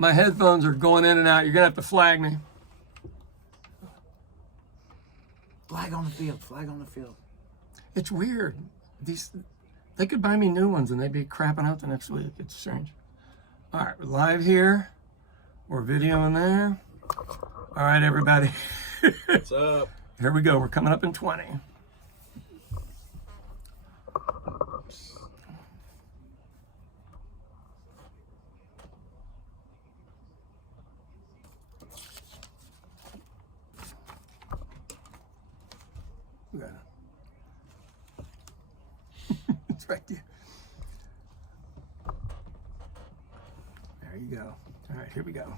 My headphones are going in and out. You're going to have to flag me. Flag on the field. Flag on the field. It's weird. They could buy me new ones and they'd be crapping out the next week. It's strange. All right, we're live here. We're videoing there. All right, everybody. What's up? Here we go. We're coming up in 20. It's right there. There you go. All right, here we go.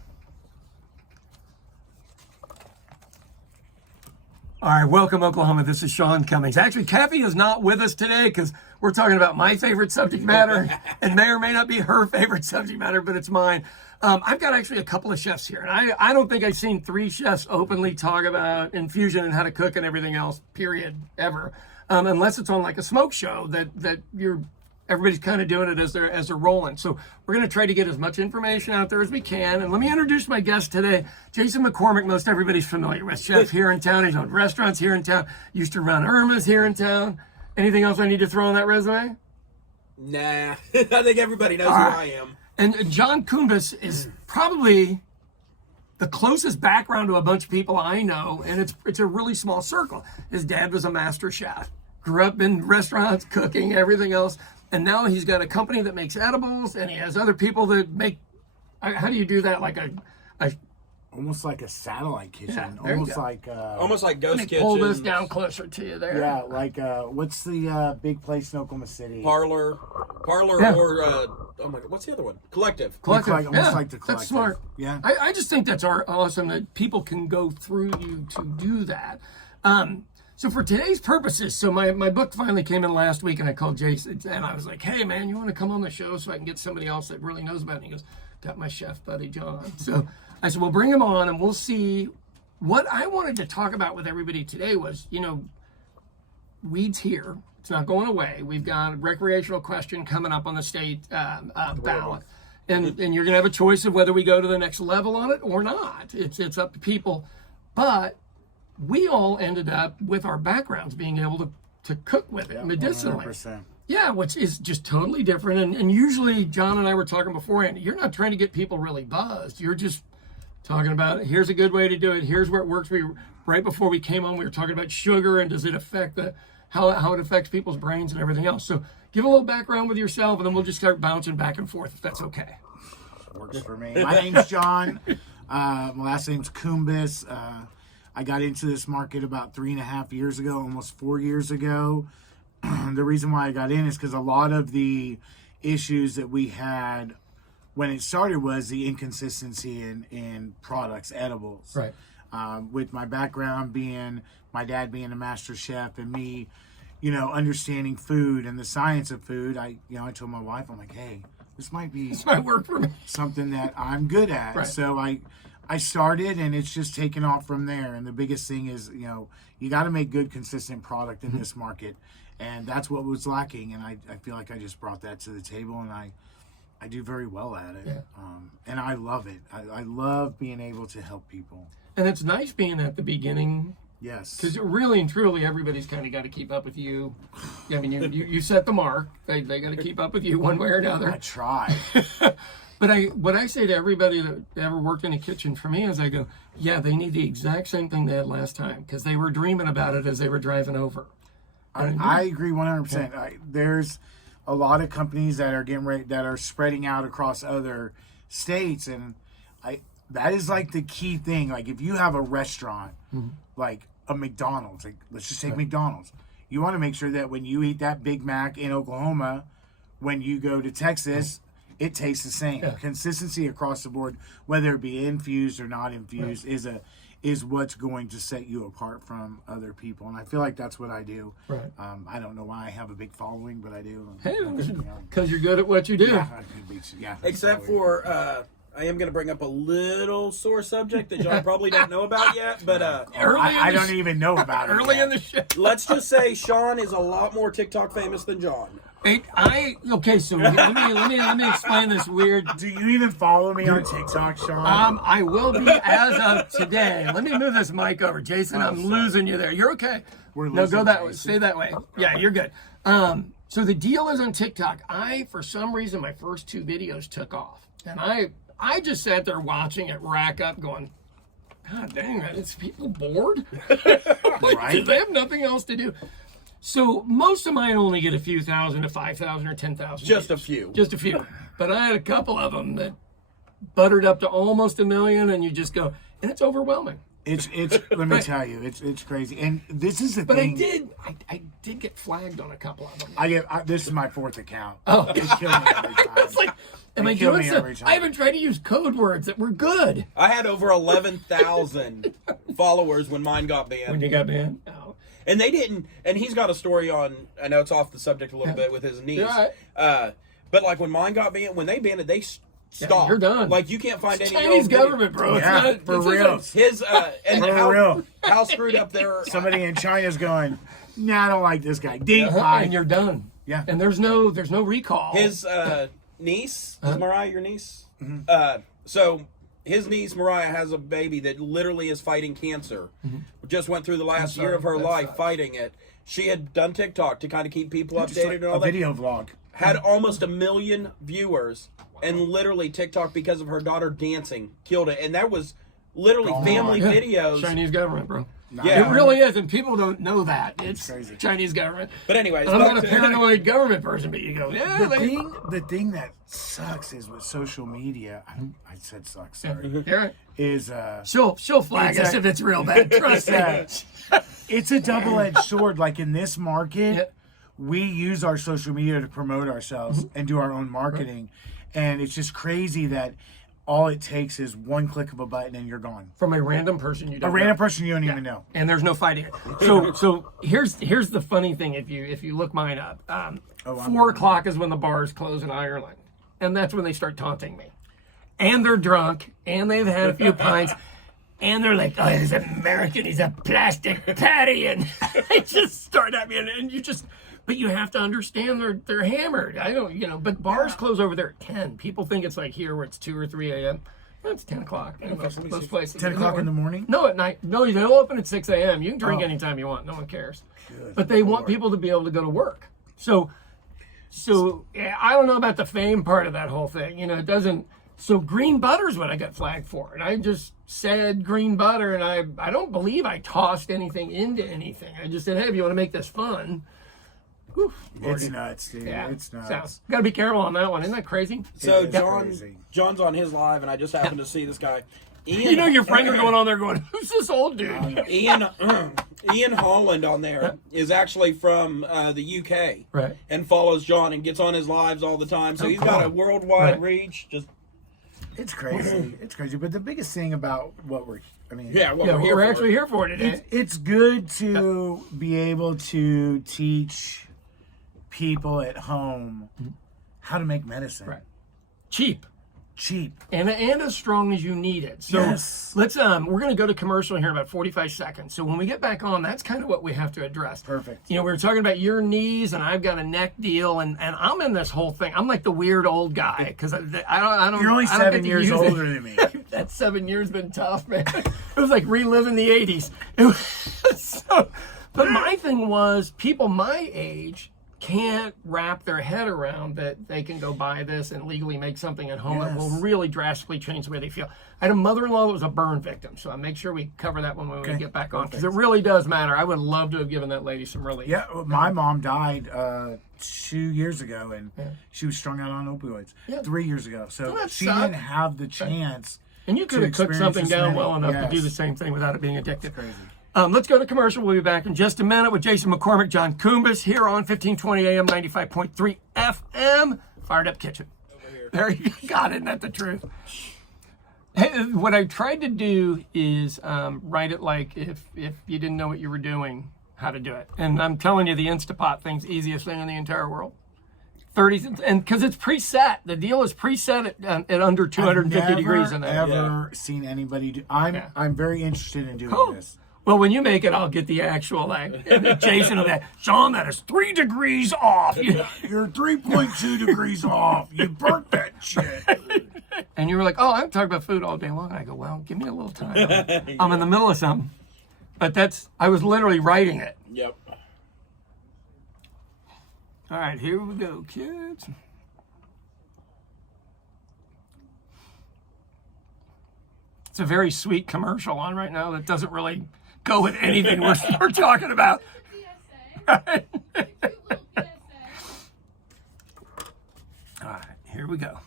All right, welcome, Oklahoma. This is Sean Cummings. Actually, Kathy is not with us today because we're talking about my favorite subject matter and may or may not be her favorite subject matter, but it's mine. I've got actually a couple of chefs here, and I don't think I've seen 3 chefs openly talk about infusion and how to cook and everything else, period, ever, unless it's on like a smoke show that everybody's kind of doing it as they're rolling. So we're going to try to get as much information out there as we can. And let me introduce my guest today, Jason McCormick. Most everybody's familiar with, chef here in town. He's owned restaurants here in town. Used to run Irma's here in town. Anything else I need to throw on that resume? Nah, I think everybody knows who I am. And John Kumbis is probably the closest background to a bunch of people I know, and it's a really small circle. His dad was a master chef, grew up in restaurants, cooking, everything else. And now he's got a company that makes edibles, and he has other people that make. How do you do that? Like a almost like a satellite kitchen. Yeah, Almost like ghost kitchen. Pull this down closer to you there. Yeah, like what's the big place in Oklahoma City? Parlor, Yeah. or oh my God, what's the other one? Collective. Almost like the collective. That's smart. Yeah. I just think that's awesome that people can go through you to do that. So for today's purposes, so my book finally came in last week, and I called Jason, and I was like, hey, man, you want to come on the show so I can get somebody else that really knows about it? And he goes, got my chef buddy, John. So I said, well, bring him on, and we'll see. What I wanted to talk about with everybody today was, weeds here. It's not going away. We've got a recreational question coming up on the state ballot. And you're going to have a choice of whether we go to the next level on it or not. It's up to people. But we all ended up with our backgrounds being able to cook with it medicinally. 100%. Yeah, which is just totally different. And usually, John and I were talking beforehand, you're not trying to get people really buzzed. You're just talking about, here's a good way to do it. Here's where it works. Right before we came on, we were talking about sugar and does it affect how it affects people's brains and everything else. So give a little background with yourself, and then we'll just start bouncing back and forth, if that's okay. Works for me. My name's John. My last name's Kumbis. I got into this market about 3.5 years ago, almost 4 years ago. The reason why I got in is because a lot of the issues that we had when it started was the inconsistency in products, edibles. Right. With my background being, my dad being a master chef and me, understanding food and the science of food, I told my wife, I'm like, hey, this might work for me. Something that I'm good at. Right. So I started, and it's just taken off from there. And the biggest thing is, you got to make good, consistent product in this market. And that's what was lacking. And I feel like I just brought that to the table, and I do very well at it. Yeah. And I love it. I love being able to help people. And it's nice being at the beginning. Yes. Because really and truly, everybody's kind of got to keep up with you. I mean, you set the mark. They got to keep up with you one way or another. I try. But what I say to everybody that ever worked in a kitchen for me is I go, yeah, they need the exact same thing they had last time because they were dreaming about it as they were driving over. I agree 100%. There's a lot of companies that are getting ready, that are spreading out across other states, and that is like the key thing. Like if you have a restaurant, like a McDonald's, like let's just take McDonald's. You want to make sure that when you eat that Big Mac in Oklahoma, when you go to Texas, it tastes the same. Yeah. Consistency across the board, whether it be infused or not infused, is what's going to set you apart from other people. And I feel like that's what I do. Right. I don't know why I have a big following, but I do. Hey, because you're good at what you do. Yeah. Except for, I am going to bring up a little sore subject that y'all probably don't know about yet, but I don't even know about it. Early yet. in the show. Let's just say Sean is a lot more TikTok famous than John. Okay, so let me explain this weird. Do you even follow me on TikTok, Sean? I will be as of today. Let me move this mic over, Jason. I'm losing you there. You're okay. We're No, go losing that way. Jason. Stay that way. Yeah, you're good. So the deal is on TikTok. For some reason, my first 2 videos took off, and I just sat there watching it rack up, going, God dang it, is people bored? Right. Do they have nothing else to do? So most of mine only get a few thousand to 5,000 or 10,000. Just a few. Just a few. But I had a couple of them that buttered up to almost 1 million, and you just go, and it's overwhelming. It's let me tell you, it's crazy. And this is the But thing. I did get flagged on a couple of them. This is my 4th account. Oh. It killed me every time. It's like, am I kill doing me stuff? every time. I haven't tried to use code words that were good. I had over 11,000 followers when mine got banned. When you got banned? Oh. And they didn't. And he's got a story on. I know it's off the subject a little bit with his niece. You're right. But like when mine got banned, when they banned it, they stopped. you're done. Like you can't find any Chinese old video. government, bro. Yeah, It's not, for it's real. His and For how, real. how screwed up their. Somebody in China's going, nah, I don't like this guy. Ding, And you're done. Yeah. And there's no recall. His niece is Mariah your niece. So his niece Mariah has a baby that literally is fighting cancer. Just went through the last year of her life fighting it. She had done TikTok to kind of keep people Just updated like and all a that. video vlog. Had almost 1 million viewers, and literally TikTok, because of her daughter dancing, killed it. And that was literally family Yeah. videos. Chinese government, bro. Yeah. It really is, and people don't know that. It's crazy. Chinese government. But anyways, I'm back not a to- paranoid government person, but you go, yeah, The thing that sucks is with social media. I said sucks. Sorry. yeah. Is She'll flag us if it's real bad. Trust me. it's a double-edged sword. Like in this market, Yeah. we use our social media to promote ourselves and do our own marketing, and it's just crazy that all it takes is one click of a button and you're gone. From a random person you don't A random know. person you don't even know. And there's no fighting it. So here's the funny thing. If you look mine up, 4 o'clock is when the bars close in Ireland, and that's when they start taunting me. And they're drunk, and they've had a few pints, and they're like, "Oh, he's American. He's a plastic patty," and they just start at me, and you just. But you have to understand they're hammered. I don't, but bars close over there at 10. People think it's like here where it's 2 or 3 a.m. It's 10 o'clock. Most places. 10 o'clock in the morning? No, at night. No, they'll open at 6 a.m. You can drink anytime you want. No one cares. But they want people to be able to go to work. So yeah, I don't know about the fame part of that whole thing. It doesn't. So green butter is what I got flagged for. And I just said green butter, and I don't believe I tossed anything into anything. I just said, hey, if you want to make this fun. Whew, It's nuts, dude. yeah, It's nuts. So, gotta be careful on that one. Isn't that crazy? So It's crazy. John's on his live, and I just happened to see this guy. Ian, Your friends are going on there going, who's this old dude? Ian Holland on there is actually from the UK, Right. and follows John and gets on his lives all the time. So he's got a worldwide reach. Just It's crazy. It's crazy. But the biggest thing about what we're what We're for. actually here for it today. it's good to be able to teach people at home how to make medicine. Right. Cheap. Cheap. And as strong as you need it. So Yes. let's we're gonna go to commercial here in about 45 seconds. So when we get back on, that's kind of what we have to address. Perfect. We were talking about your knees, and I've got a neck deal, and I'm in this whole thing. I'm like the weird old guy because I don't. You're only I don't get 7 to years use it. older than me. That 7 years been tough, man. It was like reliving the 80s. It was but my thing was people my age can't wrap their head around that they can go buy this and legally make something at home that will Yes. really drastically change the way they feel. I had a mother-in-law that was a burn victim, so I make sure we cover that when we get back on, because it really does matter. I would love to have given that lady some relief. Yeah, my mom died 2 years ago, and she was strung out on opioids 3 years ago. So that she suck? didn't have the chance. And you could to have cooked experience something this down many- well enough to do yes. the same thing without it being addictive. Crazy. Let's go to commercial. We'll be back in just a minute with Jason McCormick, John Kumbas here on 1520 AM, 95.3 FM. Fired Up Kitchen. There you got it. Isn't that the truth? Hey, what I tried to do is write it like if you didn't know what you were doing, how to do it. And I'm telling you, the Instapot thing's the easiest thing in the entire world. 30, and because it's preset. The deal is preset at under 250 degrees in there. I've never seen anybody do. I'm very interested in doing Cool. this. Well, when you make it, I'll get the actual, like, Jason of that. Sean, that is 3 degrees off. You're 3.2 degrees off. You burnt that shit. And you were like, oh, I'm talking about food all day long. And I go, well, give me a little time. I'm in the middle of something. But I was literally writing it. Yep. All right, here we go, kids. It's a very sweet commercial on right now that doesn't really go with anything we're talking about. Right? All right, here we go.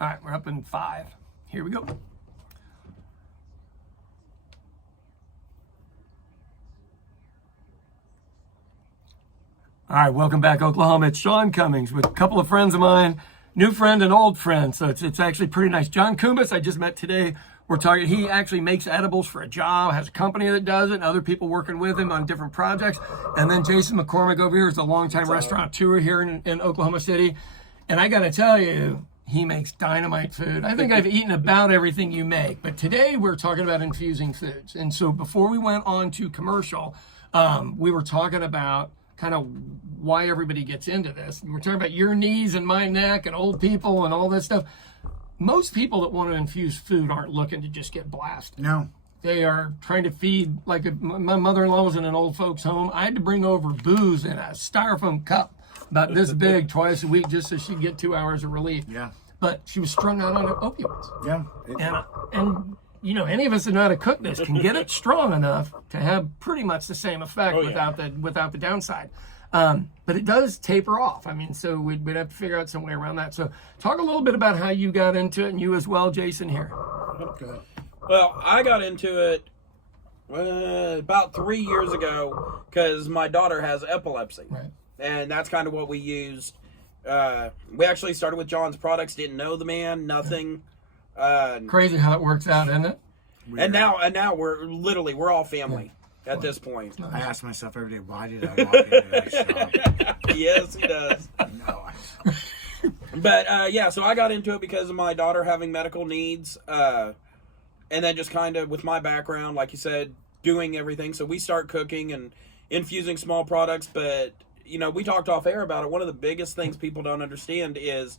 All right, we're up in 5. Here we go. All right, welcome back, Oklahoma. It's Sean Cummings with a couple of friends of mine, new friend and old friend. So it's actually pretty nice. John Kumbis, I just met today. We're talking. He actually makes edibles for a job, has a company that does it, and other people working with him on different projects. And then Jason McCormick over here is a longtime restaurateur here in Oklahoma City. And I got to tell you, he makes dynamite food. I think I've eaten about everything you make. But today we're talking about infusing foods. And so before we went on to commercial, we were talking about kind of why everybody gets into this. We're talking about your knees and my neck and old people and all this stuff. Most people that want to infuse food aren't looking to just get blasted. No. They are trying to feed, like if my mother-in-law was in an old folks home, I had to bring over booze in a styrofoam cup about this big twice a week just so she'd get 2 hours of relief. Yeah. But she was strung out on opioids. Yeah. And you know, any of us that know how to cook this can get it strong enough to have pretty much the same effect without the downside. But it does taper off. I mean, so we'd have to figure out some way around that. So talk a little bit about how you got into it, and you as well, Jason, here. Okay. Well, I got into it about 3 years ago because my daughter has epilepsy. Right. And that's kind of what we used. We actually started with John's products, didn't know the man, nothing. Crazy how it works out, isn't it? And now we're all family at this point. I ask myself every day, why did I walk into that shop? Yes, he does. No. But yeah, so I got into it because of my daughter having medical needs, and then just kind of with my background, like you said, doing everything. So we start cooking and infusing small products. But you know, we talked off air about it. One of the biggest things people don't understand is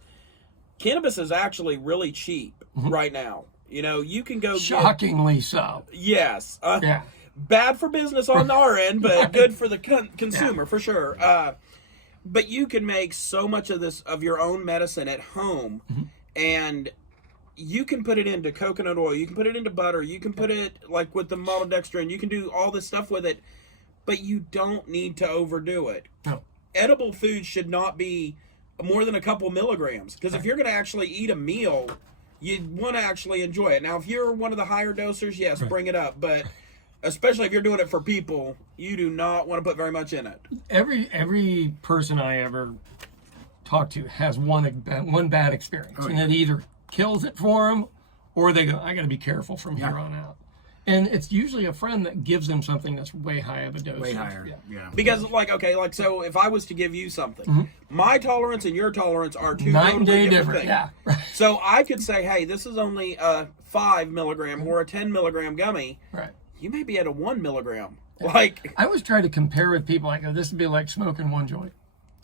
cannabis is actually really cheap right now. You know, you can go shockingly so. Yes. Yeah. Bad for business on our end, but good for the consumer for sure. But you can make so much of your own medicine at home, and you can put it into coconut oil. You can put it into butter. You can put it like with the maltodextrin. You can do all this stuff with it, but you don't need to overdo it. No. Edible food should not be more than a couple milligrams, because if you're going to actually eat a meal, you want to actually enjoy it. Now, if you're one of the higher dosers, yes, bring it up, but especially if you're doing it for people, you do not want to put very much in it. Every person I ever talk to has one bad experience, and it either kills it for them, or they go, I got to be careful from here on out. And it's usually a friend that gives them something that's way high of a dose. Way higher. Yeah. Because, so if I was to give you something, my tolerance and your tolerance are two night and totally day different things. Yeah. So I could say, hey, this is only a 5 milligram or a 10 milligram gummy. Right. You may be at a 1 milligram. I always try to compare with people. I go, this would be like smoking one joint.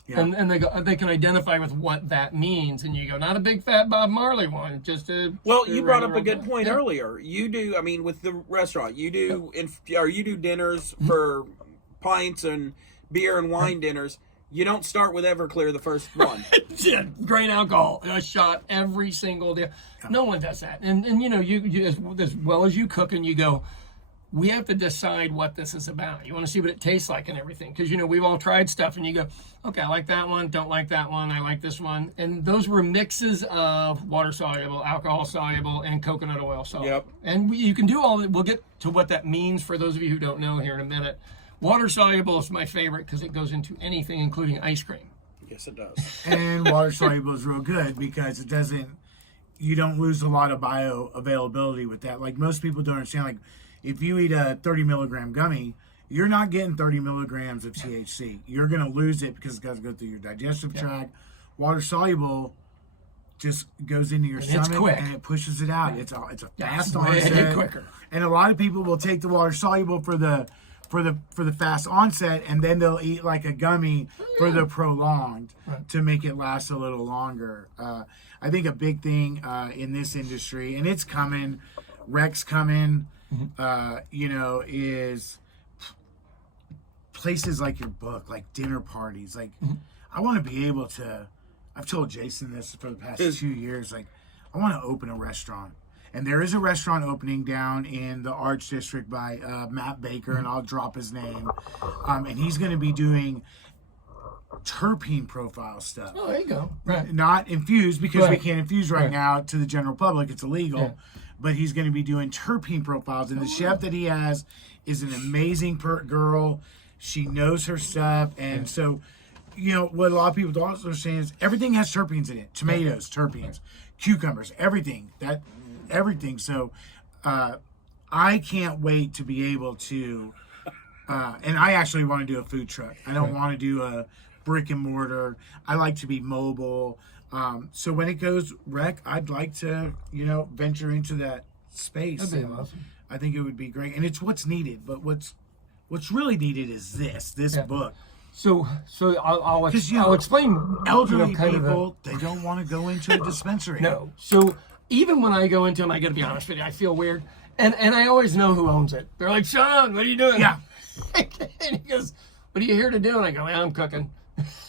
Yeah. And they can identify with what that means, and you go, not a big fat Bob Marley one, just a. Well, you brought up a good point earlier. You do, I mean, with the restaurant, you do, you do dinners for pints and beer and wine dinners. You don't start with Everclear the first one. Yeah, grain alcohol, a shot every single day. No one does that, and you know, you as well as you cook, and you go, we have to decide what this is about. You want to see what it tastes like and everything. Because, you know, we've all tried stuff and you go, okay, I like that one, don't like that one, I like this one. And those were mixes of water-soluble, alcohol-soluble, and coconut oil-soluble. Yep. And you can do all that. We'll get to what that means for those of you who don't know here in a minute. Water-soluble is my favorite because it goes into anything, including ice cream. Yes, it does. And water-soluble is real good because it doesn't, you don't lose a lot of bioavailability with that. Like, most people don't understand, like, if you eat a 30 milligram gummy, you're not getting 30 milligrams of THC. You're going to lose it because it's got to go through your digestive tract. Water soluble, just goes into your it's stomach quick. and it pushes it out. It's a fast way onset. quicker. And a lot of people will take the water soluble for the fast onset, and then they'll eat like a gummy for the prolonged to make it last a little longer. I think a big thing in this industry, and it's coming, Rec's coming, is places like your book, like dinner parties. Like, I want to be able to. I've told Jason this for the past 2 years. Like, I want to open a restaurant. And there is a restaurant opening down in the Arts District by Matt Baker, and I'll drop his name. And he's going to be doing terpene profile stuff. Oh, there you go. Right. Not infused, because we can't infuse right now to the general public. It's illegal. Yeah. But he's going to be doing terpene profiles. And the chef that he has is an amazing girl. She knows her stuff. And so, what a lot of people don't understand is everything has terpenes in it. Tomatoes, terpenes, cucumbers, everything. Everything. So I can't wait to be able to, and I actually want to do a food truck. I don't want to do a brick and mortar. I like to be mobile. So when it goes Rec, I'd like to, venture into that space. That'd be awesome. I think it would be great. And it's what's needed. But what's really needed is this book. So I'll explain. Elderly people, they don't want to go into a dispensary. No. So even when I go into them, I got to be honest with you, I feel weird. And I always know who owns it. They're like, Sean, what are you doing? Yeah. And he goes, what are you here to do? And I go, I'm cooking.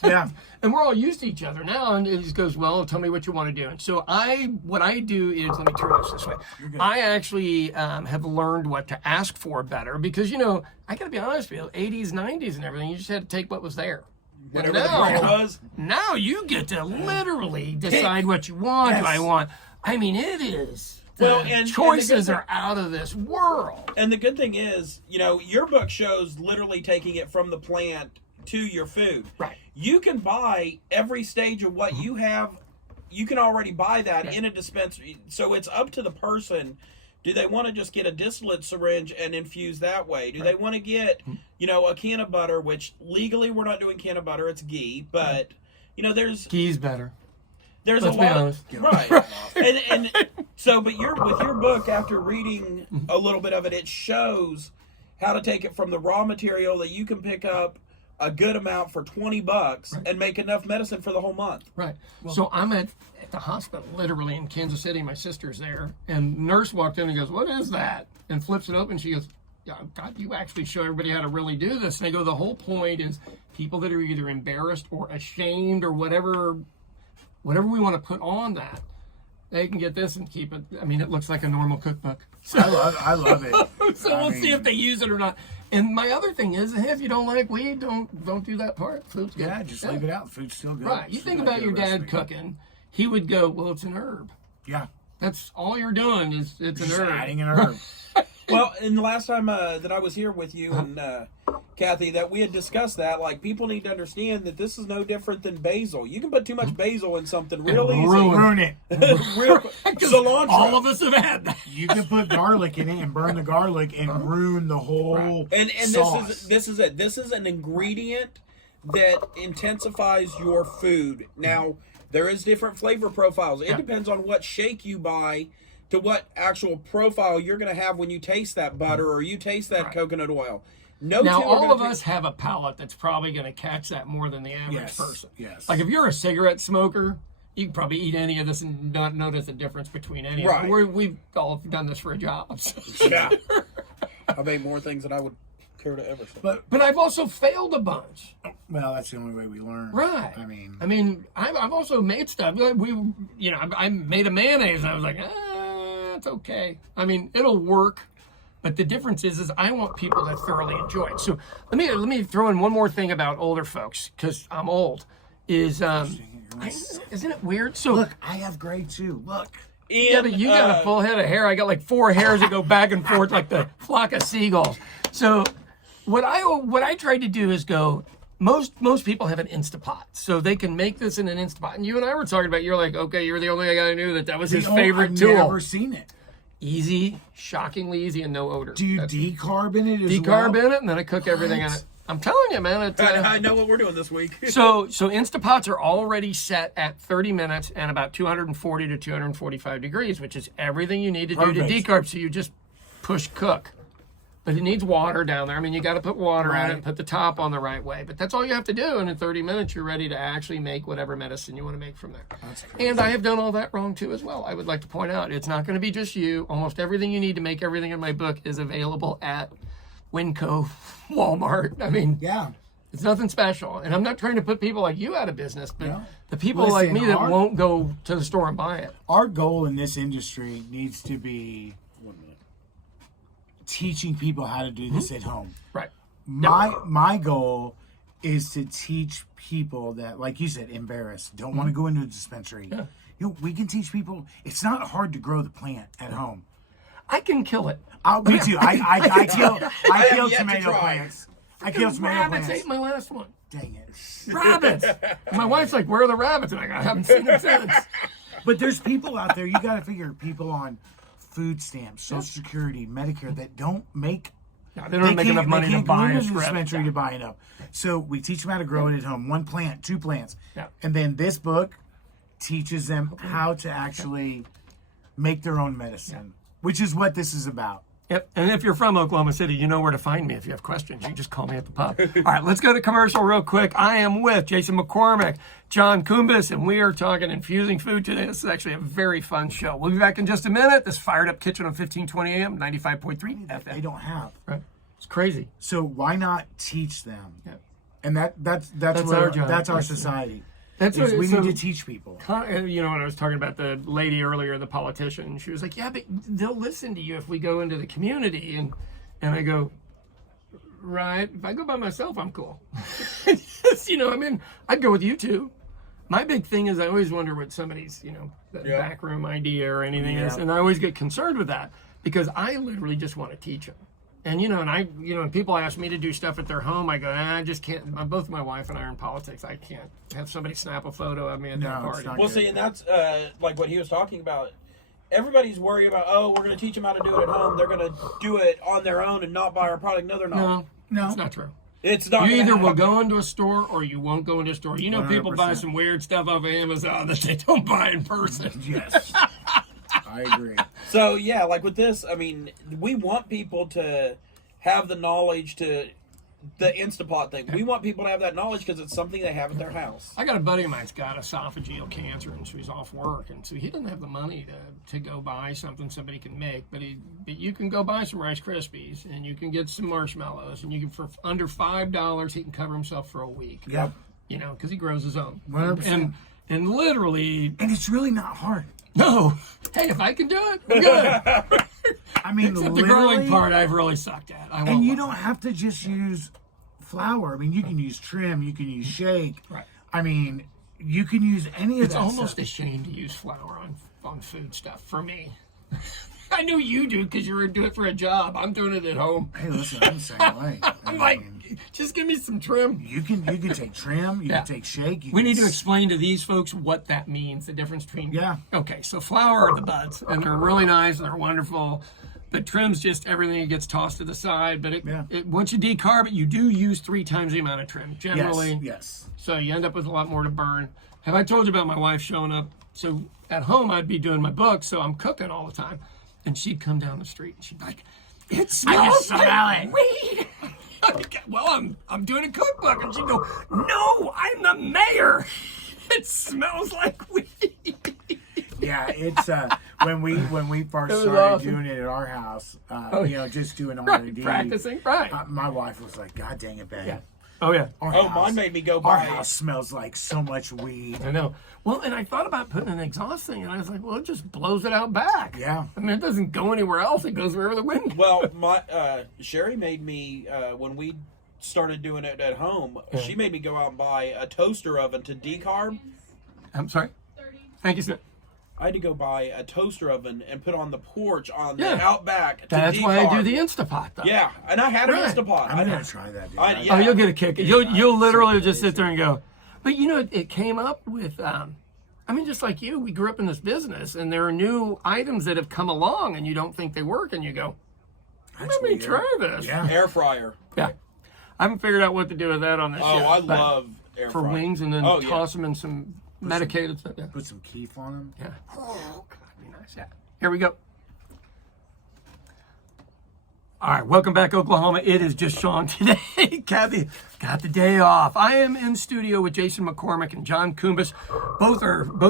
Yeah. And we're all used to each other now. And he just goes, well, tell me what you want to do. And so what I do is, let me turn this way. I actually have learned what to ask for better because, I got to be honest with you, 80s, 90s and everything, you just had to take what was there. Whatever the brand was. Now you get to literally decide what you want. Yes. Do I want? I mean, it is. And choices are out of this world. And the good thing is, your book shows literally taking it from the plant to your food. Right. You can buy every stage of what you have. You can already buy that in a dispensary. So it's up to the person. Do they want to just get a distillate syringe and infuse that way? Do they want to get, a can of butter, which legally we're not doing can of butter, it's ghee, but, there's... Ghee's better. There's Let's a lot honest. right. and so, but with your book, after reading a little bit of it, it shows how to take it from the raw material that you can pick up a good amount for $20 and make enough medicine for the whole month. Right. Well, so I'm at the hospital, literally in Kansas City. My sister's there, and the nurse walked in and goes, "What is that?" And flips it open. She goes, "Yeah, God, you actually show everybody how to really do this." And I go, "The whole point is people that are either embarrassed or ashamed or whatever we want to put on that, they can get this and keep it. I mean, it looks like a normal cookbook. So, I love it. So we'll see if they use it or not. And my other thing is, hey, if you don't like weed, don't do that part. Food's good. Yeah, just leave it out. Food's still good. Right. You think about your dad cooking, he would go, well, it's an herb. Yeah. That's all you're doing is it's Just an herb. adding an herb. Well, and the last time that I was here with you and Kathy, that we had discussed that, like, people need to understand that this is no different than basil. You can put too much basil in something real easy. Ruin it. Cilantro. All of us have had that. You can put garlic in it and burn the garlic and ruin the whole And sauce. this is it. This is an ingredient that intensifies your food. Now, there is different flavor profiles. It depends on what shake you buy to what actual profile you're going to have when you taste that butter or you taste that coconut oil. Now, all of us have a palate that's probably going to catch that more than the average person. Yes. Like, if you're a cigarette smoker, you can probably eat any of this and not notice the difference between any of them. We've all done this for a job. So. Yeah. I made more things than I would care to ever say. But I've also failed a bunch. Well, that's the only way we learn. Right. I mean, I've also made stuff. I made a mayonnaise, and I was like, it's okay. I mean, it'll work. But the difference is I want people to thoroughly enjoy it. So let me throw in one more thing about older folks, because I'm old. Isn't it weird? So look, I have gray too. Look. Yeah, but you got a full head of hair. I got like 4 hairs that go back and forth like the flock of seagulls. So what I tried to do is go. Most people have an Instapot, so they can make this in an Instapot. And you and I were talking about. You're like, okay, you're the only guy who knew that was his favorite tool. I've never seen it. Easy, shockingly easy, and no odor. Do you decarb in it as decarb well? in it, and then I cook everything in it. I'm telling you, man. I know what we're doing this week. So Instapots are already set at 30 minutes and about 240 to 245 degrees, which is everything you need to do to decarb. So you just push cook. But it needs water down there. I mean, you got to put water in it and put the top on the right way. But that's all you have to do. And in 30 minutes, you're ready to actually make whatever medicine you want to make from there. And I have done all that wrong, too, as well. I would like to point out, it's not going to be just you. Almost everything you need to make everything in my book is available at Winco, Walmart. I mean, it's nothing special. And I'm not trying to put people like you out of business, but the people like me that won't go to the store and buy it. Our goal in this industry needs to be teaching people how to do this at home. Right. My goal is to teach people that, like you said, embarrassed, don't want to go into a dispensary. Yeah. We can teach people. It's not hard to grow the plant at home. I can kill it. Me too. I kill tomato plants. I kill tomato Rabbits plants. ate my last one. Dang it. Rabbits. My wife's like, where are the rabbits? And I haven't seen them since. But there's people out there, you got to figure, people on food stamps, Social Security, Medicare, that don't make... No, they don't make enough money to buy a script. Dispensary to buy enough. So we teach them how to grow it at home. 1 plant, 2 plants. Yeah. And then this book teaches them how to actually make their own medicine, which is what this is about. Yep. And if you're from Oklahoma City, you know where to find me. If you have questions, you can just call me at the pub. All right, let's go to commercial real quick. I am with Jason McCormick, John Kumbis, and we are talking infusing food today. This is actually a very fun show. We'll be back in just a minute. This Fired Up Kitchen on 1520 AM, 95.3 FM. They don't have. Right. It's crazy. So why not teach them? Yep. And that's our job. That's our society. That's what, we need to teach people. You know, when I was talking about the lady earlier, the politician, she was like, yeah, but they'll listen to you if we go into the community. And I go, right, if I go by myself, I'm cool. You know, I mean, I'd go with you too. My big thing is I always wonder what somebody's, backroom idea or anything is. And I always get concerned with that because I literally just want to teach them. And, when people ask me to do stuff at their home, I go, I just can't. Both my wife and I are in politics. I can't have somebody snap a photo of me at their party. Well, see, and that's like what he was talking about. Everybody's worried about, we're going to teach them how to do it at home. They're going to do it on their own and not buy our product. No, they're not. No, it's not true. It's not. You either will go into a store or you won't go into a store. You know, 100%. People buy some weird stuff off of Amazon that they don't buy in person. Yes. I agree. So, yeah, like with this, I mean, we want people to have the knowledge to the Instapot thing. We want people to have that knowledge because it's something they have at their house. I got a buddy of mine's got esophageal cancer, and so he's off work, and so he doesn't have the money to go buy something somebody can make. But you can go buy some Rice Krispies, and you can get some marshmallows, and you can for under $5 he can cover himself for a week. Yep. Because he grows his own. 100%. And literally, and it's really not hard. No. Hey, if I can do it, we're good. I mean, except the growing part I've really sucked at. And you don't have to just use flour. I mean, you can use trim, you can use shake. Right. I mean, you can use any of that. It's almost a shame to use flour on food stuff for me. I know you do because you're doing it for a job. I'm doing it at home. Hey, listen, I'm the same way. I'm like, just give me some trim. You can take trim. You can take shake. We need to explain to these folks what that means. The difference between Okay, so flour are the buds, and they're really nice and they're wonderful. But trim's just everything that gets tossed to the side. But it once you decarb it, you do use 3 times the amount of trim generally. Yes. So you end up with a lot more to burn. Have I told you about my wife showing up? So at home I'd be doing my book, so I'm cooking all the time. And she'd come down the street and she'd be like, "It smells like weed." Well, I'm doing a cookbook, and she'd go, "No, I'm the mayor. It smells like weed." Yeah, it's when we first started doing it at our house, just doing R&D, practicing. My wife was like, "God dang it, babe." Yeah. Oh yeah. Mine made me go buy. Our house smells like so much weed. I know. Well, and I thought about putting an exhaust thing, and I was like, well, it just blows it out back. Yeah. I mean, it doesn't go anywhere else. It goes wherever the wind. Well, my Sherry made me when we started doing it at home. She made me go out and buy a toaster oven to decarb. I'm sorry. 30. Thank you, sir. I had to go buy a toaster oven and put on the porch on the out back. That's why I do the Instapot, though. Yeah, and I had an Instapot. I'm gonna try that. Dude. Oh, you'll get a kick. You'll literally just sit there and go. But it came up with. I mean, just like you, we grew up in this business, and there are new items that have come along, and you don't think they work, and you go, "Let me try this." Yeah. Air fryer. Yeah. I haven't figured out what to do with that on this Oh, yet. I but love air for fry. wings and then Oh, yeah. toss them in some medicated stuff. Yeah. Put some keef on them. Yeah. Oh, God, that'd be nice. Yeah. Here we go. All right, welcome back, Oklahoma. It is just Sean today. Kathy got the day off. I am in studio with Jason McCormick and John Kumbas. Both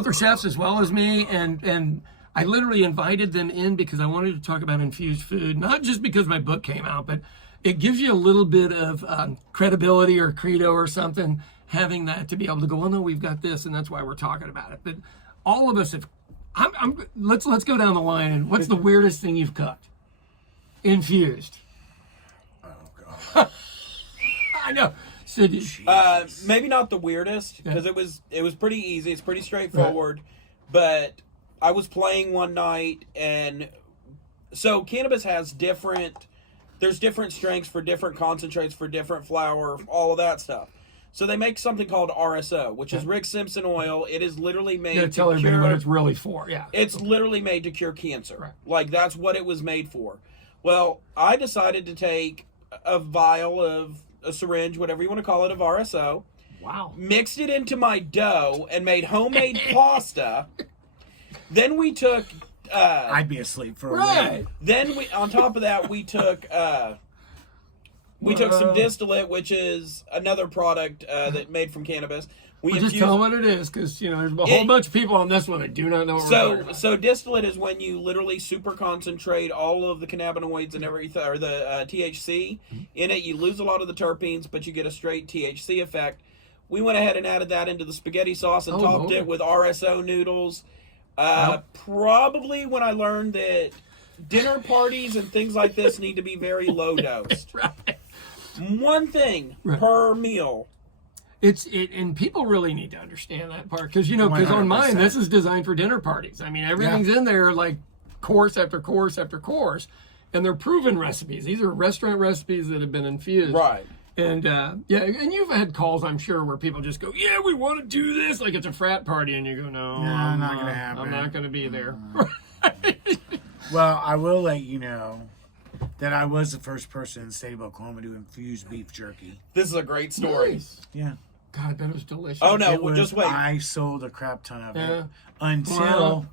are chefs as well as me, and I literally invited them in because I wanted to talk about infused food, not just because my book came out, but it gives you a little bit of credibility or credo or something, having that to be able to go, well, no, we've got this, and that's why we're talking about it. But all of us have. Let's go down the line. And what's the weirdest thing you've cooked? Infused. Oh God. I know. So, Maybe not the weirdest because it was pretty easy. It's pretty straightforward. But I was playing one night, and so cannabis has there's different strengths for different concentrates for different flour, all of that stuff. So they make something called RSO, which is Rick Simpson oil. It is literally made you gotta tell everybody what it's really for. Yeah. It's literally made to cure cancer. Right. Like, that's what it was made for. Well, I decided to take a vial of a syringe, whatever you want to call it, of RSO. Wow. Mixed it into my dough and made homemade pasta. Then we took... I'd be asleep for a Right. week. Then on top of that, we took some distillate, which is another product that made from cannabis. We Just tell them what it is, because there's a whole bunch of people on this one that do not know what we're talking about. So distillate is when you literally super concentrate all of the cannabinoids and everything, or the THC in it. You lose a lot of the terpenes, but you get a straight THC effect. We went ahead and added that into the spaghetti sauce and topped it with RSO noodles. Probably when I learned that dinner parties and things like this need to be very low dosed. Right. One thing per meal. And people really need to understand that part, because on mine, 100%. this is designed for dinner parties. I mean, everything's in there like course after course after course, and they're proven recipes. These are restaurant recipes that have been infused. Right. And and you've had calls, I'm sure, where people just go, yeah, we want to do this, like it's a frat party, and you go, no, I'm not gonna happen. I'm not going to be there. Well, I will let you know that I was the first person in the state of Oklahoma to infuse beef jerky. This is a great story. Nice. Yeah. God, I bet it was delicious. Oh, no. It was, just wait. I sold a crap ton of Yeah. it until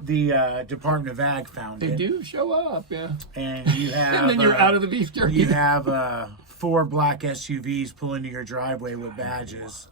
the Department of Ag found They it. do show up, yeah. And you have And then you're out of the beef jerky. You have 4 black SUVs pull into your driveway with badges.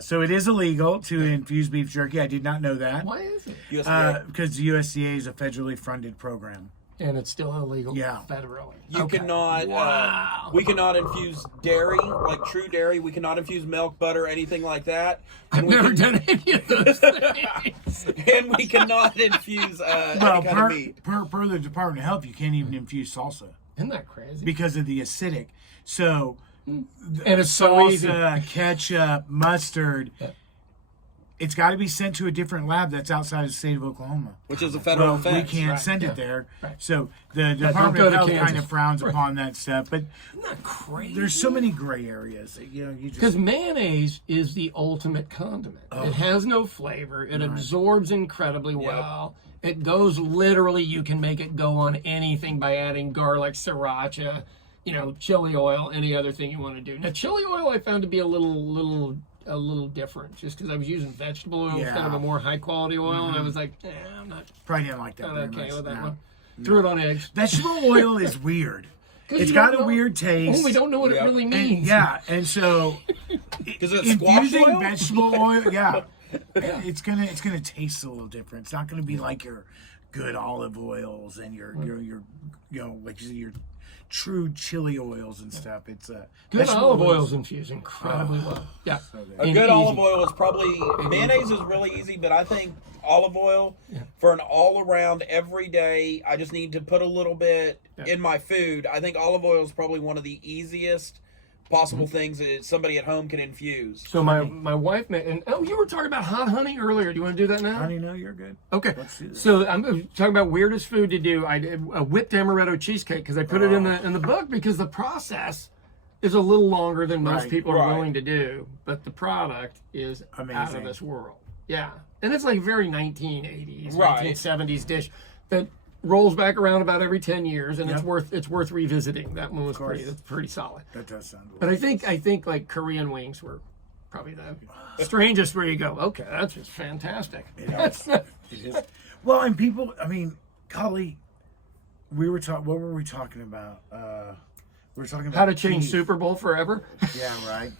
So it is illegal to infuse beef jerky. I did not know that. Why is it? USDA. Because the USDA is a federally funded program. And it's still illegal. Yeah. Federally. You cannot. Wow. We cannot infuse dairy, like true dairy. We cannot infuse milk, butter, anything like that. I've never done any of those things. And we cannot infuse any kind of meat. Per the Department of Health, you can't even infuse salsa Isn't that crazy? because of the acidic. So And it's so easy. salsa, ketchup, mustard. It's got to be sent to a different lab that's outside of the state of Oklahoma. Which is a federal Well, offense. we can't Right, send yeah, it there. right. So the don't Department go of to Health kind Kansas. of frowns upon that stuff. But Isn't that crazy? there's so many gray areas. You Because just mayonnaise is the ultimate condiment. It has no flavor. It absorbs incredibly well. It goes literally, you can make it go on anything by adding garlic, sriracha, chili oil, any other thing you want to do. Now, chili oil I found to be a little different, just because I was using vegetable oil instead of a more high quality oil, and I was like, I'm not probably didn't like that very okay much. with that No. one. Threw it on eggs. Vegetable oil is weird. 'Cause It's you got don't a know- weird taste. We don't know what it Yeah. really And- means. and so Because it's squash infusing oil? vegetable oil, it's gonna taste a little different. It's not gonna be like your good olive oils and your like your true chili oils and stuff. It's Good vegetable olive oils. oil's infused incredibly well. Yeah. A good olive oil is probably... Mayonnaise is really easy, but I think olive oil, for an all-around, everyday, I just need to put a little bit in my food. I think olive oil is probably one of the easiest possible things that somebody at home can infuse. So my wife made, and you were talking about hot honey earlier. Do you want to do that now? Honey, no, you're good. Okay. Let's do this. So I'm talking about weirdest food to do. I did a whipped amaretto cheesecake because I put it in the book because the process is a little longer than most Right, people are right. willing to do, but the product is out of Amazing. this world. Yeah, and it's like very 1980s, Right. 1970s dish that rolls back around about every 10 years, and Yep. it's worth revisiting. That one was course. pretty solid. That does sound But I think like Korean wings were probably the strangest where you go, okay, that's just fantastic. That's It is. Well, and people, I mean, golly, what were we talking about? We were talking about how to change Keef. Super Bowl forever. Yeah, right.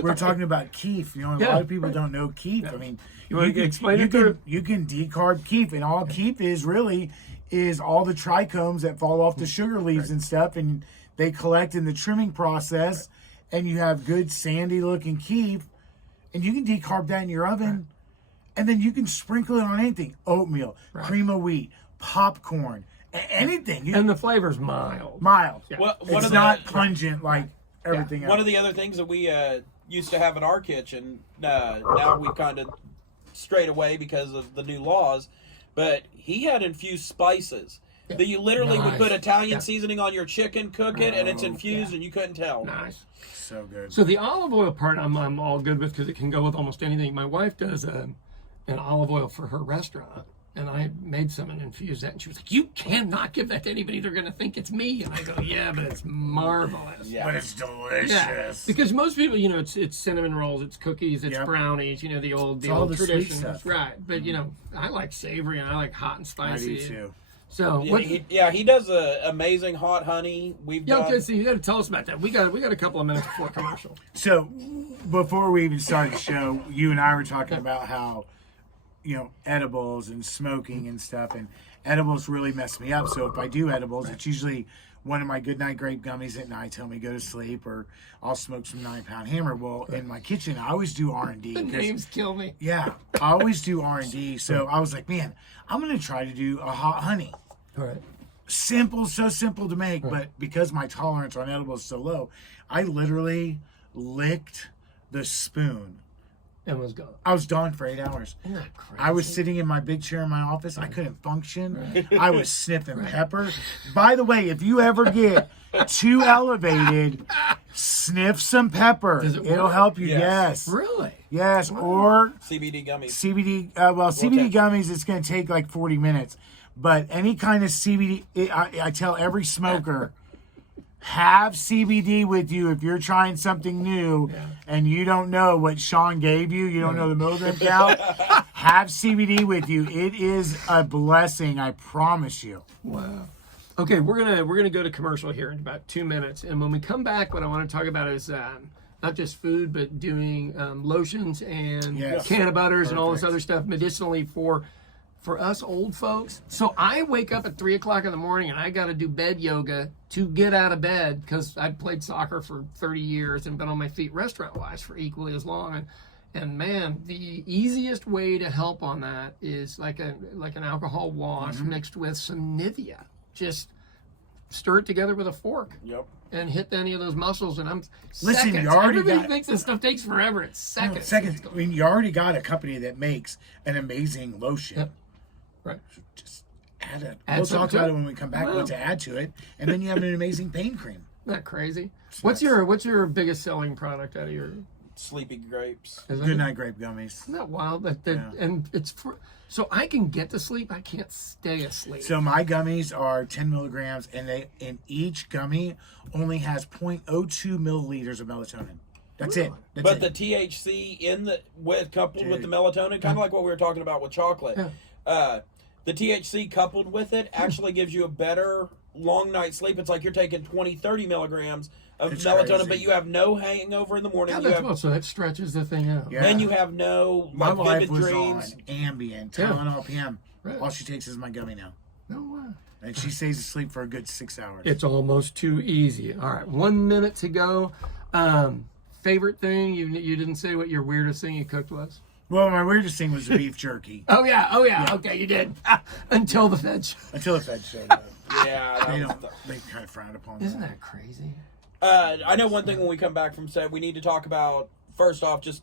We're talking about Keef. You know, a Yeah. lot of people don't know Keef. I mean, You want to explain it to you can decarb Keef, and all Keef is really is all the trichomes that fall off the sugar leaves and stuff, and they collect in the trimming process, and you have good sandy looking Keef, and you can decarb that in your oven, and then you can sprinkle it on anything: oatmeal, cream of wheat, popcorn, anything. And the flavor's mild. Mild. Well, It's not pungent like everything else. One of the other things that we used to have in our kitchen, now we've kind of strayed away because of the new laws, but he had infused spices. That you literally would put Italian seasoning on your chicken, cook it, and it's infused, and you couldn't tell. Nice. So good. So the olive oil part, I'm all good with because it can go with almost anything. My wife does an olive oil for her restaurant, and I made some and infused that, and she was like, "You cannot give that to anybody; they're going to think it's me." And I go, "Yeah, but it's marvelous." Yeah. But it's delicious. Yeah, because most people, you know, it's cinnamon rolls, it's cookies, it's Yep. brownies, you know, the old all the sweet traditions, stuff. right? But you know, I like savory and I like hot and I spicy. do too. So Yeah, what? he does a amazing hot honey. We've Yeah, done. okay, so you got to tell us about that. We got a couple of minutes before commercial. So before we even started the show, you and I were talking about how, you know, edibles and smoking and stuff, and edibles really mess me up. So if I do edibles, it's usually one of my goodnight grape gummies at night, tell me go to sleep, or I'll smoke some 9-pound hammer. Well, in my kitchen, I always do R&D. The names kill me. Yeah, I always do R&D. So I was like, man, I'm going to try to do a hot honey. All right. Simple, so simple to make, but because my tolerance on edibles is so low, I literally licked the spoon. And was gone. I was gone for 8 hours. Isn't that crazy? I was sitting in my big chair in my office. I couldn't function. I was sniffing pepper. By the way, if you ever get too elevated, sniff some pepper. Does it It'll work? help you. Yes. Yes. Really? Yes. Or CBD gummies. CBD. CBD gummies, it's going to take like 40 minutes. But any kind of CBD, I tell every smoker, have CBD with you if you're trying something new and you don't know what Sean gave you. You don't know the milligram count. Have CBD with you. It is a blessing, I promise you. Wow. Okay, we're gonna go to commercial here in about 2 minutes, and when we come back, what I want to talk about is not just food, but doing lotions and Yes. can of butters and all this Perfect. other stuff medicinally for us old folks. So I wake up at 3:00 in the morning and I got to do bed yoga to get out of bed because I played soccer for 30 years and been on my feet restaurant wise for equally as long. And man, the easiest way to help on that is like an alcohol wash mixed with some Nivea. Just stir it together with a fork. Yep. And hit any of those muscles, and I'm Listen, seconds. you already Everybody got- thinks this stuff takes forever. It's seconds. Seconds. I mean, you already got a company that makes an amazing lotion. Yep. Right. Just add it. Add We'll some talk to about it. it when we come back Wow. what to add to it. And then you have an amazing pain cream. Isn't that crazy? What's your biggest selling product out of your? Sleepy grapes. Is Good night grape gummies. Isn't that wild? That Yeah. And it's so I can get to sleep. I can't stay asleep. So my gummies are 10 milligrams, and each gummy only has 0.02 milliliters of melatonin. That's it. That's But it. the THC coupled with the Dude. melatonin, kind of like what we were talking about with chocolate. The THC coupled with it actually gives you a better long night sleep. It's like you're taking 20, 30 milligrams of It's melatonin, crazy. but you have no hangover in the morning. God, You that's have, well, so that stretches the thing out. Yeah. then you have no my like wife vivid was dreams. on Ambien, Yeah. Tylenol PM. Right. All she takes is my gummy now. No way. And she stays asleep for a good 6 hours. It's almost too easy. All right, 1 minute to go. Favorite thing you didn't say what your weirdest thing you cooked was? Well, my weirdest thing was the beef jerky. Oh yeah. Okay, you did. Until the feds. Until the Fed showed up. Yeah, They that was don't. They kind of frown upon Isn't that. that crazy? I know one thing when we come back from set, we need to talk about, first off, just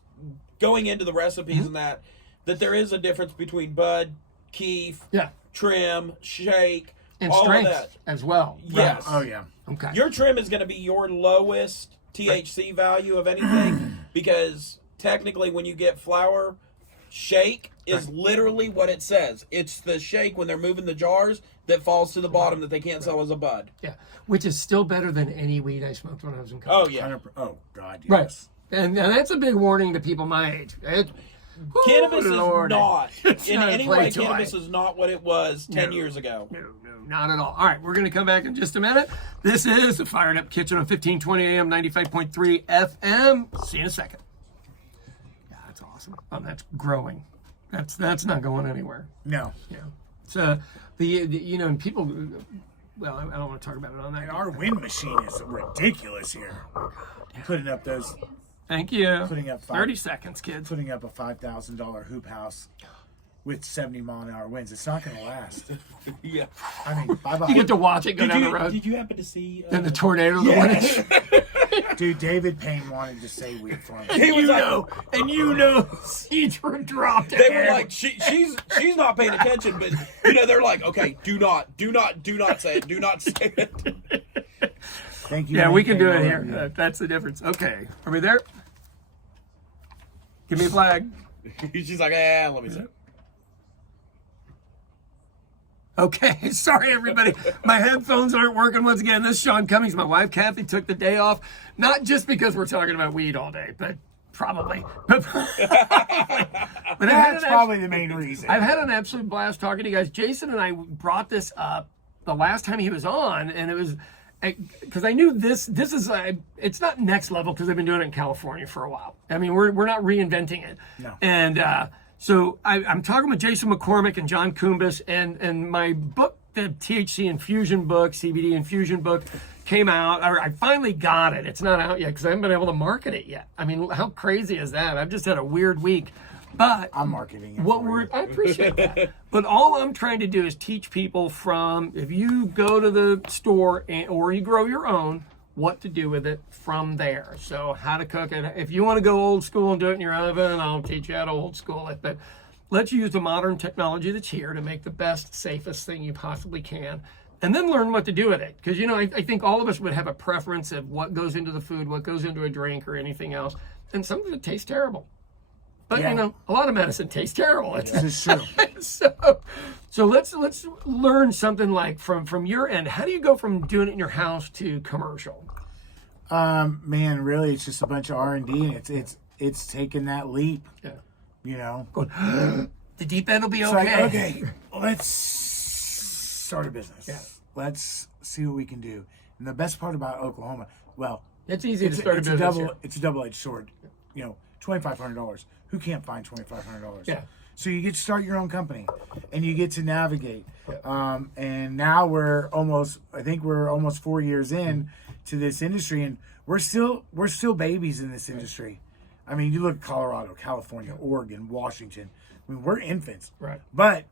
going into the recipes and that there is a difference between bud, keef, Yeah. trim, shake, And all strength of that. as well. Yes. Oh yeah. Okay. Your trim is going to be your lowest THC value of anything because technically when you get flour, shake is literally what it says. It's the shake when they're moving the jars that falls to the bottom that they can't sell as a bud. Yeah, which is still better than any weed I smoked when I was in college. Oh, yeah. Oh, God, yes. Right. And that's a big warning to people my age. Cannabis Lord. is not, It's in not a any play way, toy. cannabis is not what it was 10 years ago. No, not at all. All right, we're going to come back in just a minute. This is the Fired Up Kitchen on 1520 AM, 95.3 FM. See you in a second. Yeah, that's awesome. Oh, that's growing. That's not going anywhere. No. Yeah. So, and people, well, I don't want to talk about it on that. And our wind machine is ridiculous here. Putting up those, Thank you. Putting up 30 seconds, kids. putting up a $5,000 hoop house with 70-mile-an-hour winds. It's not going to last. Yeah. I mean, bye-bye. You get to watch it go down the road. Did you happen to see... Then the tornado that went. Dude, David Payne wanted to say weed for me. He was seeds were dropped. They were like, she's not paying attention, but they're like, okay, do not say it, do not say it. Thank you. Yeah, man. we can do it Thank here. you. That's the difference. Okay, are we there? Give me a flag. She's like, let me see. Okay, sorry everybody. My headphones aren't working once again. This is Sean Cummings. My wife Kathy took the day off, not just because we're talking about weed all day, but probably. But That's probably the main reason. I've had an absolute blast talking to you guys. Jason and I brought this up the last time he was on, and it was because I knew this is it's not next level because I've been doing it in California for a while. I mean, we're not reinventing it. No. And so I'm talking with Jason McCormick and John Kumbis, and my book, the THC Infusion book, CBD Infusion book, came out. I finally got it. It's not out yet because I haven't been able to market it yet. I mean, how crazy is that? I've just had a weird week. But I'm marketing it. I appreciate that. But all I'm trying to do is teach people from, if you go to the store or you grow your own, what to do with it from there. So how to cook it. If you want to go old school and do it in your oven, I'll teach you how to old school it. But let's use the modern technology that's here to make the best, safest thing you possibly can. And then learn what to do with it. Because, I think all of us would have a preference of what goes into the food, what goes into a drink or anything else. And some of it tastes terrible. But, Yeah. a lot of medicine tastes terrible. This is true. So let's learn something like from your end. How do you go from doing it in your house to commercial? Man, really, it's just a bunch of R&D, and it's taking that leap. Yeah. Going, the deep end will be It's okay. like, okay, let's start a business. Yeah. Let's see what we can do. And the best part about Oklahoma, well, It's easy to start a business. It's a double-edged sword. $2,500. Who can't find $2,500? Yeah. So you get to start your own company, and you get to navigate. And now we're almost 4 years in to this industry, and we're still babies in this industry. I mean, you look at Colorado, California, Oregon, Washington. I mean, we're infants. Right. But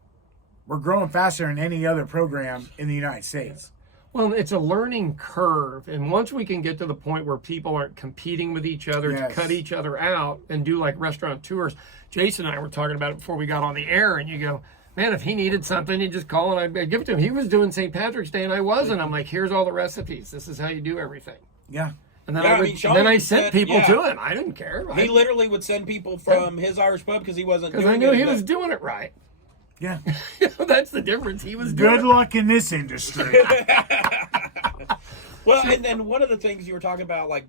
we're growing faster than any other program in the United States. Well, it's a learning curve, and once we can get to the point where people aren't competing with each other to cut each other out and do like restaurant tours, Jason and I were talking about it before we got on the air, and you go, man, if he needed something, he'd just call and I'd give it to him. He was doing St. Patrick's Day and I wasn't. I'm like, here's all the recipes. This is how you do everything. Yeah. And then I sent people to him. I didn't care. He literally would send people from his Irish pub because he wasn't doing it. Because I knew he was doing it right. Yeah. That's the difference. He was doing Good luck in this industry. Well, and then one of the things you were talking about, like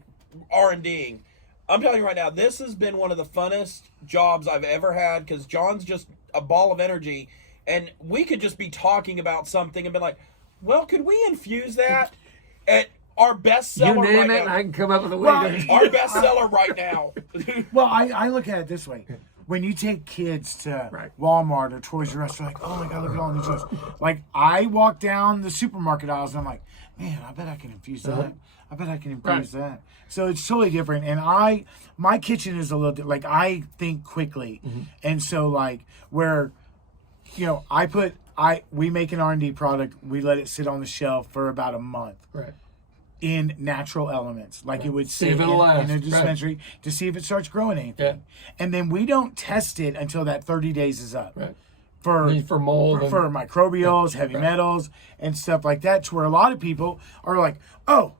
R&Ding, I'm telling you right now, this has been one of the funnest jobs I've ever had because John's just a ball of energy, and we could just be talking about something and be like, well, could we infuse that? At our best You seller name right it, now. and I can come up with a way Well, to... Our best seller right now. Well, I look at it this way. When you take kids to Walmart or Toys R Us, they're like, oh my God, look at all these toys. Like, I walk down the supermarket aisles and I'm like, man, I bet I can infuse that. I bet I can infuse that. So it's totally different. And my kitchen is a little, like, I think quickly. And so, like, where, we make an R&D product, we let it sit on the shelf for about a month. Right. In natural elements, like it would See sit if it'll last. in a dispensary to see if it starts growing anything. Yeah. And then we don't test it until that 30 days is up. Right. For mold. for microbials, heavy metals, and stuff like that, to where a lot of people are like, oh,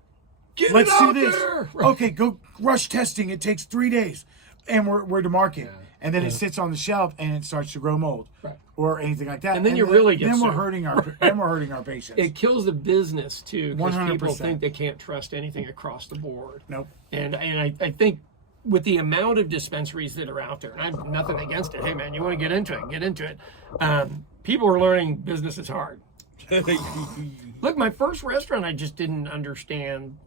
let's do this. There. Right. Okay, go rush testing. It takes 3 days. And we're to market. and then it sits on the shelf and it starts to grow mold, Right. or anything like that. And then you really get then we're sick. hurting our patients. It kills the business too, because people 100%. think they can't trust anything across the board. Nope. And I think with the amount of dispensaries that are out there, and I have nothing against it. Hey man, you want to get into it, get into it. People are learning business is hard. Look, my first restaurant, I just didn't understand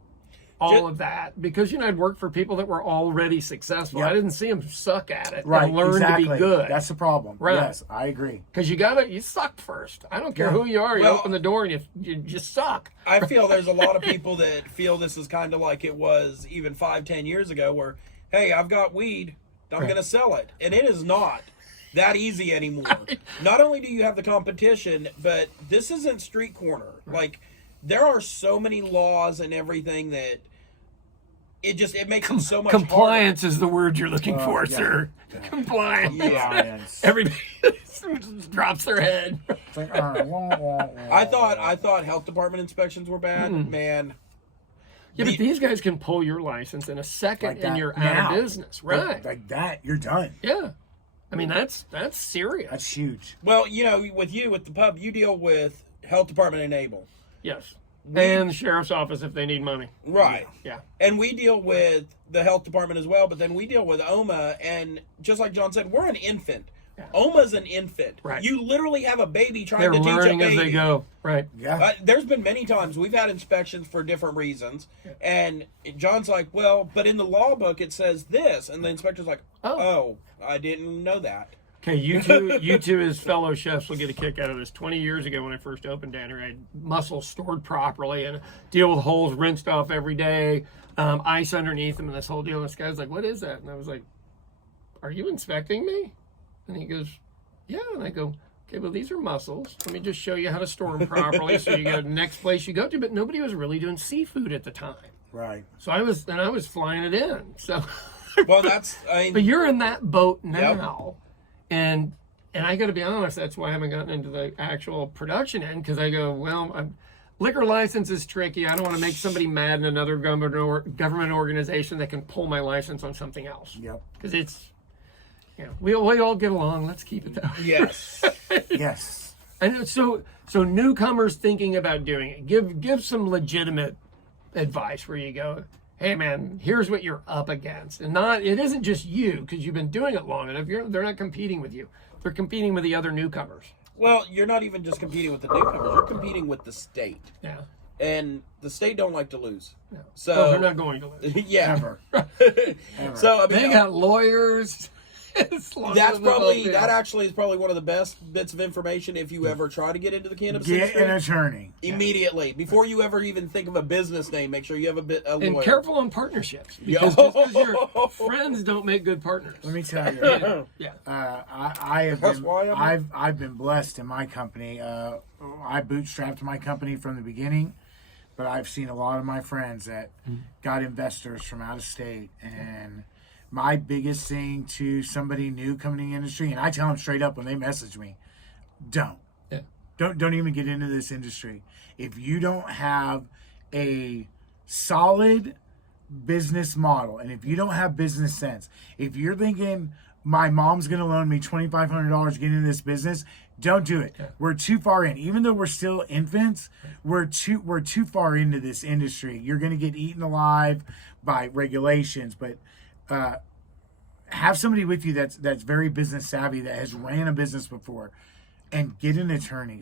all of that because I'd worked for people that were already successful. Yep. I didn't see them suck at it. Right, and learn exactly. to be good. That's the problem. Right. Yes, I agree. Because you suck first. I don't care Yeah. who you are. You Well, open the door and you just suck. I feel there's a lot of people that feel this is kind of like it was even 5-10 years ago where, hey, I've got weed, I'm going to sell it. And it is not that easy anymore. Not only do you have the competition, but this isn't street corner. Like, there are so many laws and everything that it makes it so much Compliance is the word you're looking for, yeah. sir. Compliance. Science. Everybody drops their head. It's like, harder. I thought health department inspections were bad. Man, Yeah, but these guys can pull your license in a second Like and that you're now. out of business. Right. Like that, you're done. Yeah. I mean, that's serious. That's huge. well, with the pub, you deal with health department and Able. Yes. And the sheriff's office if they need money. Right. Yeah. And we deal with the health department as well, but then we deal with OMA, and just like John said, we're an infant. OMA's an infant. Right. You literally have a baby trying They're to teach a learning baby. as they go. Right. Yeah. There's been many times we've had inspections for different reasons, and John's like, well, but in the law book it says this, and the inspector's like, oh I didn't know that. Okay, you two as fellow chefs will get a kick out of this. 20 years ago when I first opened down here, I had mussels stored properly and deal with holes rinsed off every day, ice underneath them and this whole deal. And this guy's like, what is that? And I was like, are you inspecting me? And he goes, yeah. And I go, okay, well, these are mussels. Let me just show you how to store them properly so you go to the next place you go to. But nobody was really doing seafood at the time. Right. So I was flying it in. So, Well, but you're in that boat now. And I got to be honest, that's why I haven't gotten into the actual production end, because I go, well, liquor license is tricky. I don't want to make somebody mad in another government organization that can pull my license on something else. Yep. Because it's, we all get along. Let's keep it that way. yes. Yes. And so newcomers thinking about doing it, give some legitimate advice where you go, hey man, here's what you're up against, and it isn't just you because you've been doing it long enough. They're not competing with you; they're competing with the other newcomers. Well, you're not even just competing with the newcomers; you're competing with the state, Yeah, and the state don't like to lose. yeah. So they're not going to lose. yeah. Ever. So I mean, They got lawyers. that actually is probably one of the best bits of information if you ever try to get into the cannabis Get industry. an attorney. Immediately, before you ever even think of a business name, make sure you have a lawyer. And careful on partnerships, because just because your friends don't make good partners. Let me tell you. Yeah. I have That's been, why I've been blessed in my company. I bootstrapped my company from the beginning, but I've seen a lot of my friends that got investors from out of state. And my biggest thing to somebody new coming in the industry, and I tell them straight up when they message me, don't even get into this industry if you don't have a solid business model, and if you don't have business sense. If you're thinking my mom's going to loan me $2,500 to get into this business, don't do it. We're too far in. Even though we're still infants, we're too far into this industry. You're going to get eaten alive by regulations, but have somebody with you that's very business savvy, that has ran a business before, and get an attorney.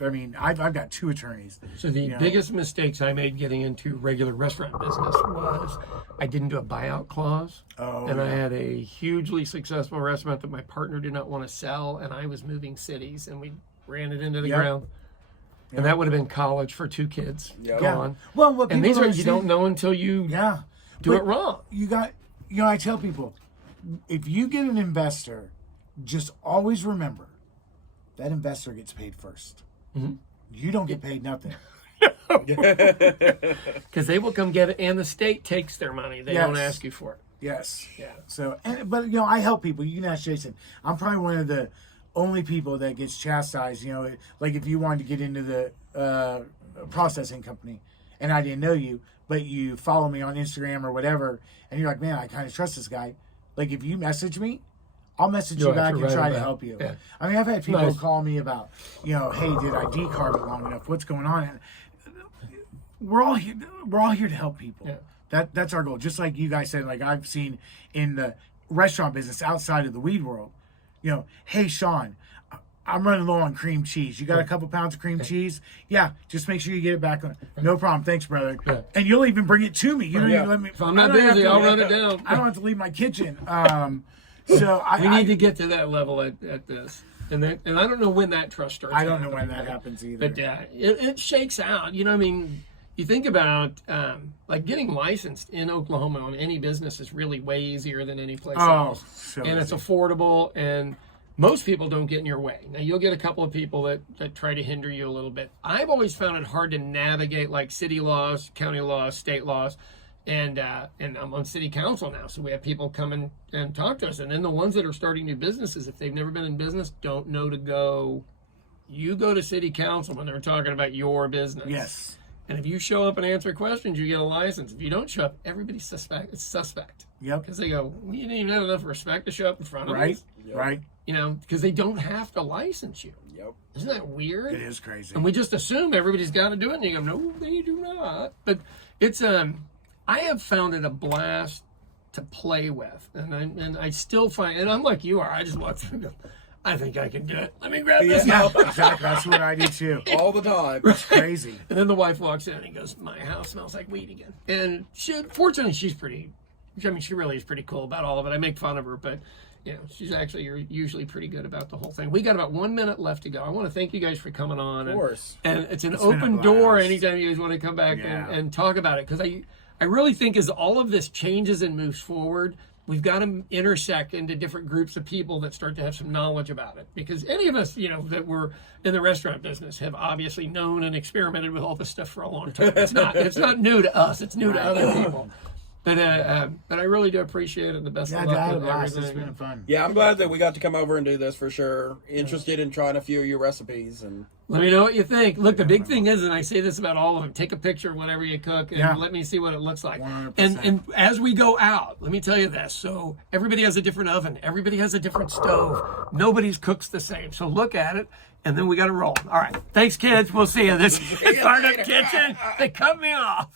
I mean, I've got 2 attorneys. So the biggest mistakes I made getting into regular restaurant business was I didn't do a buyout clause. I had a hugely successful restaurant that my partner did not want to sell, and I was moving cities, and we ran it into the ground. And that would have been college for 2 kids gone. Well, what And people these are you don't know until you do it wrong. I tell people, if you get an investor, just always remember that investor gets paid first. Mm-hmm. You don't get paid nothing. Because they will come get it, and the state takes their money. They don't ask you for it. Yes. Yeah. So, but I help people. You can ask Jason. I'm probably one of the only people that gets chastised. Like if you wanted to get into the processing company, and I didn't know you, but you follow me on Instagram or whatever, and you're like, man, I kind of trust this guy. Like if you message me, I'll message You'll you back have to and write try it to back. help you. Yeah. I mean, I've had people Nice. call me about, hey, did I decarb it long enough? What's going on? And we're all here to help people. Yeah. That's our goal. Just like you guys said, like I've seen in the restaurant business outside of the weed world, hey, Sean, I'm running low on cream cheese. You got a couple pounds of cream cheese? Yeah, just make sure you get it back on. No problem. Thanks, brother. Yeah. And you'll even bring it to me. You don't even let me. If I'm not busy, I'll run it down. I don't have to leave my kitchen. So We need to get to that level at this. And I don't know when that trust starts. I don't know when that happens either. But it shakes out. I mean, you think about like getting licensed in Oklahoma on any business is really way easier than any place else. So And it's easy. affordable, and most people don't get in your way. Now, you'll get a couple of people that try to hinder you a little bit. I've always found it hard to navigate like city laws, county laws, state laws. And I'm on city council now, so we have people come and talk to us. And then the ones that are starting new businesses, if they've never been in business, don't know to go. You go to city council when they're talking about your business. Yes. And if you show up and answer questions, you get a license. If you don't show up, everybody's suspect. It's suspect. Yep. Because they go, well, you didn't even have enough respect to show up in front of Right. us. Yep. Right. Because they don't have to license you. Yep. Isn't that weird? It is crazy. And we just assume everybody's got to do it. And you go, no, they do not. But it's I have found it a blast to play with, and I still find, and I'm like you are. I just walk through and go, I think I can do it. Let me grab this. Yeah, exactly. That's what I do too. All the time. It's crazy. And then the wife walks in and goes, my house smells like weed again. And fortunately, she's pretty, she really is pretty cool about all of it. I make fun of her, but she's actually usually pretty good about the whole thing. We got about 1 minute left to go. I want to thank you guys for coming on. Of course. And it's an It's been a open door blast. anytime you guys want to come back Yeah. and talk about it. Because I really think as all of this changes and moves forward, we've got to intersect into different groups of people that start to have some knowledge about it. Because any of us, that were in the restaurant business have obviously known and experimented with all this stuff for a long time. It's not new to us. It's new to other people. But I really do appreciate it. And the best Yeah, of luck I had a with blast. It's everything. been fun. Yeah, I'm glad that we got to come over and do this for sure. Interested in trying a few of your recipes and Let me know what you think. Look, the big thing is, and I say this about all of them, take a picture of whatever you cook and let me see what it looks like. 100%. And as we go out, let me tell you this. So everybody has a different oven. Everybody has a different stove. Nobody's cooks the same. So look at it, and then we got to roll. All right. Thanks, kids. We'll see you. This is Startup Kitchen. They cut me off.